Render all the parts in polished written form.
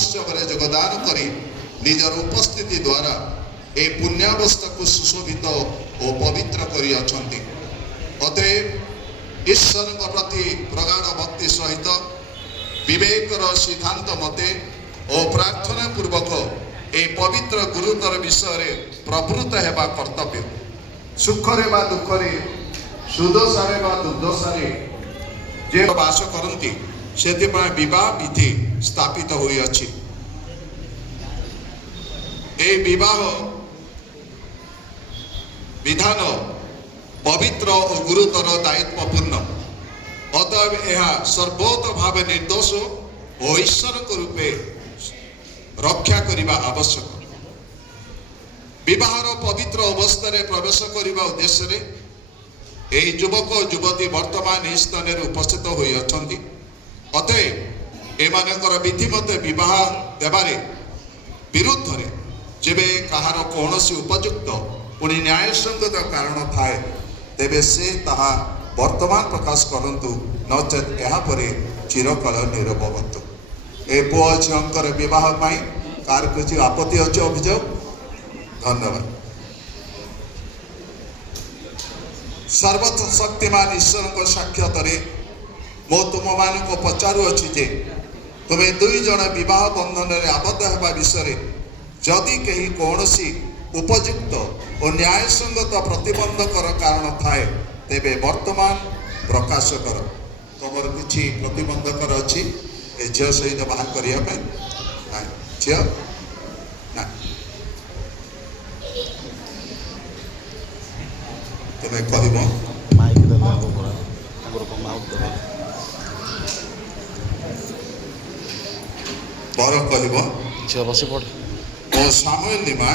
उत्सव योगदान करी निजर उपस्थिति द्वारा ए पुण्यावस्था को सुशोभित और पवित्र करी अछंती। अतएव ईश्वर प्रति प्रगाढ़ भक्ति सहित विवेकर सिद्धांत मते और प्रार्थना पूर्वक ए पवित्र गुरुतर विषय प्रवृत्त हेबा कर्तव्य। सुखरे बा दुखरे सुदशारे बा दुर्दशारे जे वास करती से विवाह विधि स्थापित हुई अछि। ए विवाह विधान पवित्र और गुरुतर दायित्वपूर्ण। अतएव यह सर्वोत भाव निर्दोष और ईश्वर रूपे रक्षा करने आवश्यक। विवाहर पवित्र अवस्था प्रवेश करने उद्देश्य यही युवक युवती वर्तमान इस स्थान में उपस्थित होई अछंती। अतएव एमानकर विधिमत विवाह देवारे विरुद्ध रे जेबे कहार कौनसी उपयुक्त पुणी न्यायसंगत कारण थाए तेबे से ताहा वर्तमान प्रकाश करंतु नचेत यहाँ पर चिरकाल नीरव बंतु। ए पुआ झीर विवाह कार किसी आपत्ति अच्छे अभियोग? धन्यवाद। सर्वशक्तिमान ईश्वर को साक्षात मो तुम मान को पचारू अच्छी जे तुम्हें दुई जन विवाह बंधन में आबद्ध होगा विषय जदि कहीं कौन उपयुक्त और न्यायसंगत प्रतिबंधकर कारण थाए तेबे वर्तमान प्रकाश कर। तुम किसी प्रतिबंधकर अच्छी झील सहित बाहर करने झील ना तुम्हें कह बर कह बस पड़ ओ सामुएल लिमा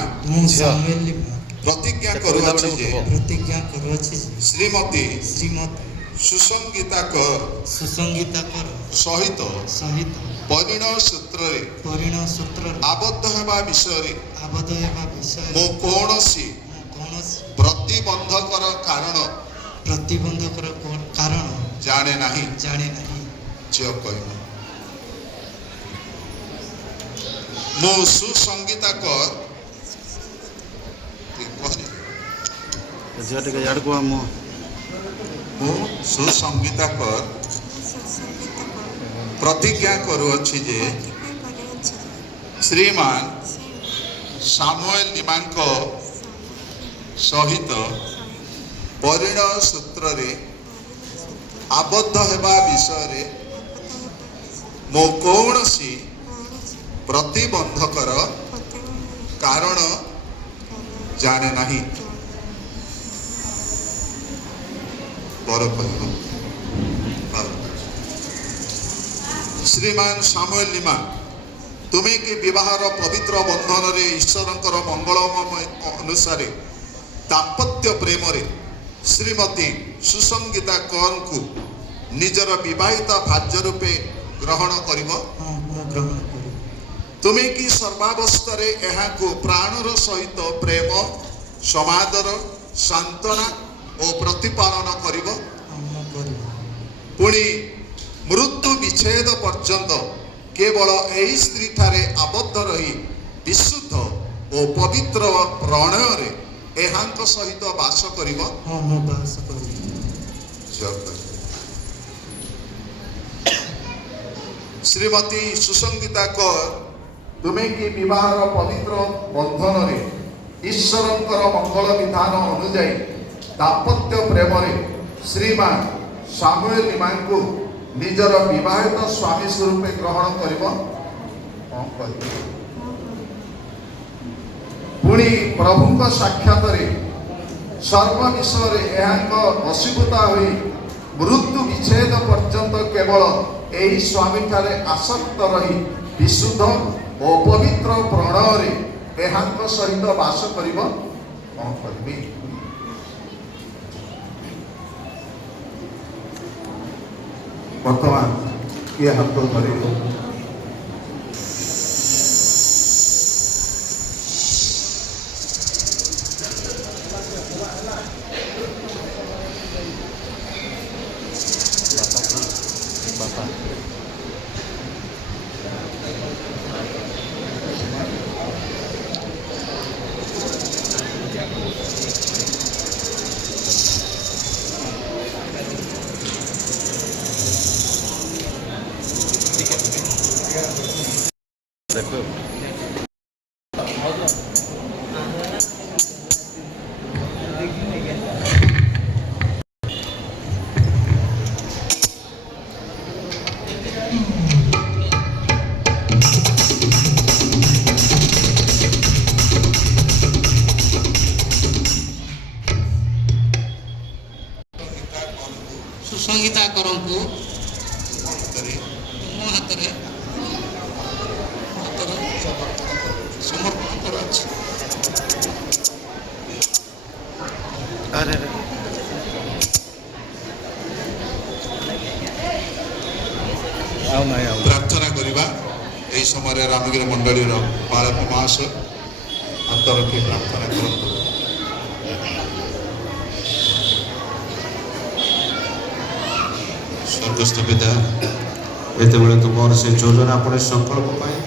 प्रतिज्ञा करुछि श्रीमती सुसंगीता कर सहित परिणय सूत्र आबद्ध हेबा विषय मो कौनसी प्रतिबंधकर कारण जाने नहीं झील कह मो सुसंगीता कर सुसंगीता कर प्रतिज्ञा करुअछि जे श्रीमान सामुएल निमांक सहित परिणय सूत्र रे आबद्ध हेबा विषय मो कौनसी प्रतिबंधकर कारण जाने नहीं। श्रीमान सामुएल निमा तुम्हें कि विवाहर पवित्र बंधन रे ईश्वरंकर मंगलमय अनुसार दाम्पत्य प्रेम रे श्रीमती सुसंगीता कौर को निजर विवाहिता भाज्य रूपे ग्रहण करिब। तुम्हें कि सर्वावस्था यहाँ को प्राणर सहित प्रेम समादर सांत्वना और प्रतिपालन करिब। पुणी मृत्यु विच्छेद पर्यंत केवल यही स्त्री ठारे आबद्ध रही विशुद्ध और पवित्र प्रणय रे एहांक सहित वास करिब। श्रीमती सुसंगीता कौर तुम्हें कि विवाहर पवित्र बंधन रे ईश्वरंकर मंगल विधान अनुजाई दाम्पत्य प्रेम रे श्रीमान सामुएल निमांकु निजर विवाहित स्वामी स्वरूप ग्रहण करिब। पुणी प्रभु साक्षात सर्व विषय वशीभूता हुई मृत्यु विच्छेद पर्यंत केवल यही स्वामी ठारे आसक्त रही विशुद्ध और पवित्र प्रणय सहित वास करिब। वर्तमान किए हाथ धरे बापा ରାମଗିରି ମଣ୍ଡଳୀର ପାଳକ ମହାଶୟ ହାତ ରଖି ପ୍ରାର୍ଥନା କରନ୍ତୁ। ସ୍ୱର୍ଗସ୍ଥ ପିତା, ଯେତେବେଳେ ତୁମର ସେ ଯୋଜନା ପଡ଼େ ସଂକଳ୍ପ ପାଇଁ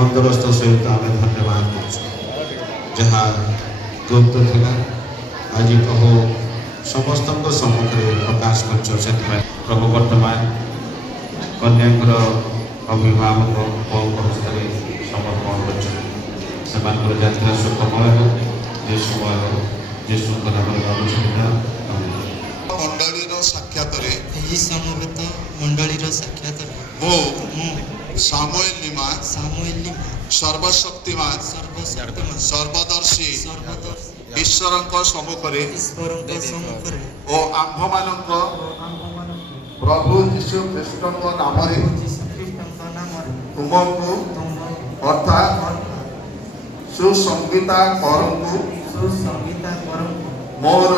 ଅନ୍ତରସ୍ଥ ସହିତ ଆମେ ଧନ୍ୟବାଦ କରୁଛୁ। ଯାହା ଗୁପ୍ତ ଥିଲା ଆଜି ପ୍ରଭୁ ସମସ୍ତଙ୍କ ସମ୍ମୁଖରେ ପ୍ରକାଶ କରିଛ। ସେଥିପାଇଁ ପ୍ରଭୁ ବର୍ତ୍ତମାନ କନ୍ୟାଙ୍କର ଅଭିଭାବକ ବୋଉଙ୍କ ହସ୍ତରେ ସମର୍ପଣ କରିଛନ୍ତି। ସେମାନଙ୍କର ଯାତ୍ରା ସୁଖମୟ ହେଉ, ଯୀଶୁମୟ ହେଉ, ଯୀଶୁଙ୍କ ନାମରେ ଅନୁଷ୍ଠିତ। ମଣ୍ଡଳୀର ସାକ୍ଷାତରେ ଏହି ସମବେତ ମଣ୍ଡଳୀର ସାକ୍ଷାତରେ ମୁଁ ମୁଁ ସାମୁଏଲ ନିମା ସାମୁଏଲ ନିମା ସର୍ବଶକ୍ତିମାନ ସର୍ବଶକ୍ତିମାନ ସର୍ବଦର୍ଶୀ ସର୍ବଦର୍ଶୀ ଈଶ୍ୱରଙ୍କ ସମ୍ମୁଖରେ ଈଶ୍ୱରଙ୍କ ସମ୍ମୁଖରେ ଓ ଆମ୍ଭମାନଙ୍କ ଓ ଆମ୍ଭମାନଙ୍କୁ ପ୍ରଭୁ ଯୀଶୁ ଖ୍ରୀଷ୍ଟଙ୍କ ନାମରେ ଯୀଶୁଖ୍ରୀଷ୍ଟଙ୍କ ନାମରେ ତୁମକୁ ତୁମକୁ ଅର୍ଥାତ୍ ସୁସଂଗୀତା କରଙ୍କୁ ସୁସଂଗୀତା କରନ୍ତୁ। ମୋର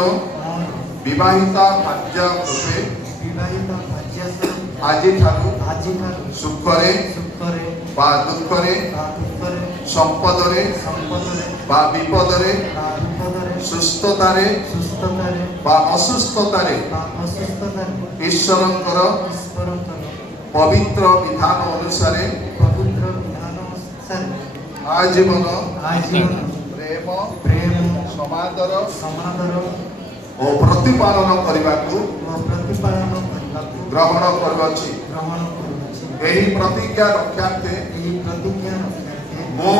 ମୋର ବିବାହିତ କାର୍ଯ୍ୟ ରୂପେ ବିବାହିତ ଭାଜ୍ୟାସରୁ ଆଜିଠାରୁ ଆଜିଠାରୁ ସୁଖରେ ସୁଖରେ ବା ଦୁଃଖରେ ବା ଦୁଃଖରେ ସମ୍ପଦରେ ସମ୍ପଦରେ ବା ବିପଦରେ ବା ବିପଦରେ ସୁସ୍ଥତାରେ ସୁସ୍ଥତାରେ ବା ଅସୁସ୍ଥତାରେ ବା ଅସୁସ୍ଥତାରେ ଈଶ୍ୱରଙ୍କର ଈଶ୍ୱରଙ୍କର ପବିତ୍ର ବିଧାନ ଅନୁସାରେ ପବିତ୍ର ବିଧାନ ଅନୁସାରେ ଆଜୀବନ ଆଜୀବନ ପ୍ରେମ ପ୍ରେମ ସମାଦର ସମାଦର ଓ ପ୍ରତିପାଳନ କରିବାକୁ ଓ ପ୍ରତିପାଳନ କରିବାକୁ ଗ୍ରହଣ କରୁଅଛି। ଗ୍ରହଣ କରୁଅଛି। ଏହି ପ୍ରତିଜ୍ଞା ରକ୍ଷାର୍ଥେ ଏହି ପ୍ରତିଜ୍ଞା ରକ୍ଷାର୍ଥେ ମୁଁ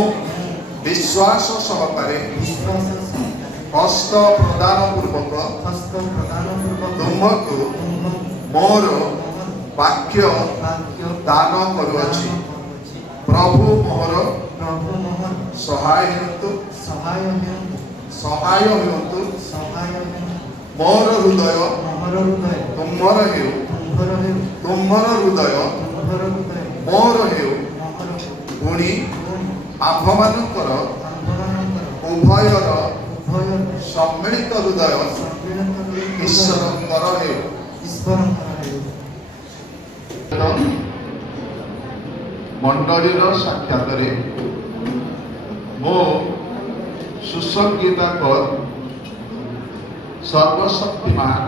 ବିଶ୍ୱାସ ସହକାରେ ବିଶ୍ୱାସ ସହକାରେ ହସ୍ତ ପ୍ରଦାନ ପୂର୍ବକ ହସ୍ତ ପ୍ରଦାନ ପୂର୍ବକ ତୁମକୁ ତୁମକୁ ମୋର ମୋର ବାକ୍ୟ ବାକ୍ୟ ଦାନ କରୁଅଛି। ଦାନ କରୁଅଛି। ପ୍ରଭୁ ମୋର ପ୍ରଭୁ ମୋର ସହାୟ ହୁଅନ୍ତୁ, ସହାୟ ହୁଅନ୍ତୁ ସହାୟ ହୁଅନ୍ତୁ। ସହାୟ ହୁଅନ୍ତୁ। ମୋର ହୃଦୟ ମୋର ହୃଦୟ ତୁମର ହେଉ, ତୁମ୍ଭର ହେଉ ତୁମର ହୃଦୟ ତୁମ୍ଭର ହୃଦୟ ମୋର ହେଉ। ମୋର ହେଉ। ପୁଣି ପୁଣି ଆମ୍ଭମାନଙ୍କର ଆମ୍ଭମାନଙ୍କର ଉଭୟର ଉଭୟର ସମ୍ମିଳିତ ହୃଦୟ ସମ୍ମିଳିତ ହୃଦୟ ଈଶ୍ୱରଙ୍କର ହେଉ। ଈଶ୍ୱରଙ୍କର ହେଉ। ମଣ୍ଡଳୀର ସାକ୍ଷାତରେ ମୁଁ ସୁସଂଗୀତା କର ସର୍ବଶକ୍ତିମାନ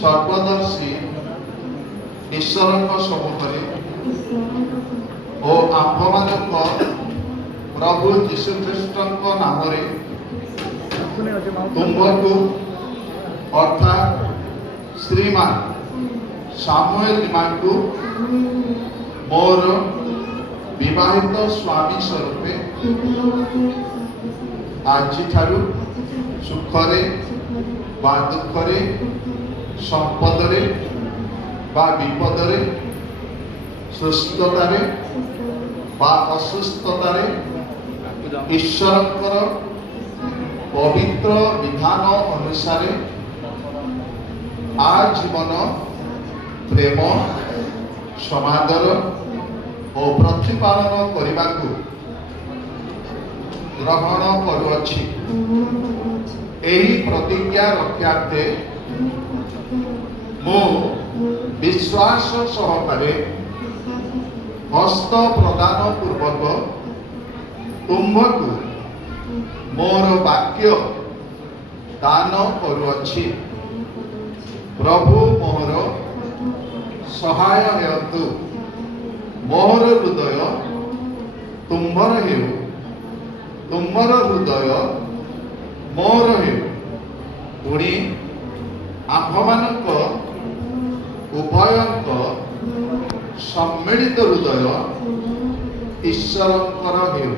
ସର୍ବଦର୍ଶୀ ଈଶ୍ୱରଙ୍କ ସମ୍ମୁଖରେ ଓ ଆମ୍ଭମାନଙ୍କ ପ୍ରଭୁ ଯୀଶୁଖ୍ରୀଷ୍ଟଙ୍କ ନାମରେ ତୁମକୁ ଅର୍ଥାତ୍ ଶ୍ରୀମାନ ସାମୁଏଲ ନିମାଙ୍କୁ ମୋର ବିବାହିତ ସ୍ୱାମୀ ସ୍ୱରୂପେ ଆଜିଠାରୁ ସୁଖରେ ବା ଦୁଃଖରେ ସମ୍ପଦରେ ବା ବିପଦରେ ସୁସ୍ଥତାରେ ବା ଅସୁସ୍ଥତାରେ ଈଶ୍ୱରଙ୍କର ପବିତ୍ର ବିଧାନ ଅନୁସାରେ ଆଜୀବନ ପ୍ରେମ ସମାଦର ଓ ପ୍ରତିପାଳନ କରିବାକୁ ଗ୍ରହଣ କରୁଅଛି। ଏହି ପ୍ରତିଜ୍ଞା ରକ୍ଷାର୍ଥେ ମୁଁ ବିଶ୍ୱାସ ସହକାରେ ହସ୍ତ ପ୍ରଦାନ ପୂର୍ବକ ତୁମ୍ଭକୁ ମୋର ବାକ୍ୟ ଦାନ କରୁଅଛି। ପ୍ରଭୁ ମୋର ସହାୟ ହେଉନ୍ତୁ। ମୋର ହୃଦୟ ତୁମ୍ଭର ହେଉ, ତୁମ୍ଭର ହୃଦୟ ମୋର ହେଉ। ପୁଣି ଆମ୍ଭମାନଙ୍କ ଉଭୟଙ୍କ ସମ୍ମିଳିତ ହୃଦୟ ଈଶ୍ୱରଙ୍କର ହେଉ।